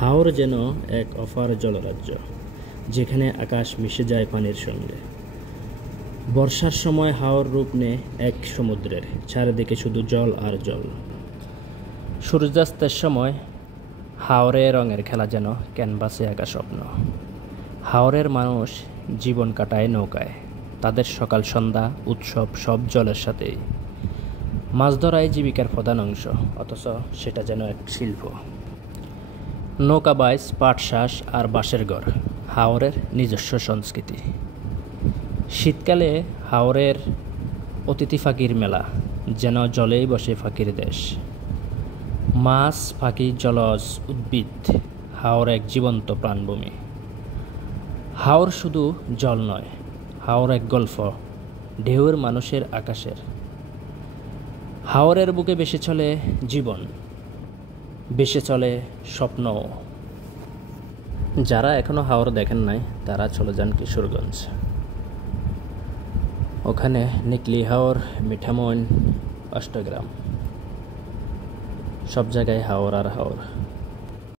হাওর যেন এক অফার জলরাজ্য, যেখানে আকাশ মিশে যায় পানির সঙ্গে। বর্ষার সময় হাওর রূপ নেয় এক সমুদ্রের, চারিদিকে শুধু জল আর জল। সূর্যাস্তের সময় হাওরে রঙের খেলা যেন ক্যানভাসে আঁকা স্বপ্ন। হাওরের মানুষ জীবন কাটায় নৌকায়, তাদের সকাল সন্ধ্যা উৎসব সব জলের সাথেই। মাছ ধরাই জীবিকার প্রধান অংশ, অথচ সেটা যেন এক শিল্প। নৌকা বাইচ, পাট শ্বাস আর বাঁশের ঘর হাওরের নিজস্ব সংস্কৃতি। শীতকালে হাওরের অতিথি ফাঁকির মেলা, যেন জলেই বসে ফাঁকির দেশ। মাছ, পাখি, জলজ উদ্ভিদ, হাওর এক জীবন্ত প্রাণভূমি। হাওর শুধু জল নয়, হাওর এক গল্প, ঢেউয়ের মানুষের আকাশের। হাওরের বুকে বেশি চলে জীবন, বেশি চলে স্বপ্ন। যারা এখনো হাওর দেখেন নাই তারা চলে যান কিশোরগঞ্জ। ওখানে নিকলি হাওর, মিঠামইন, অষ্টগ্রাম, সব জায়গায় হাওর আর হাওর।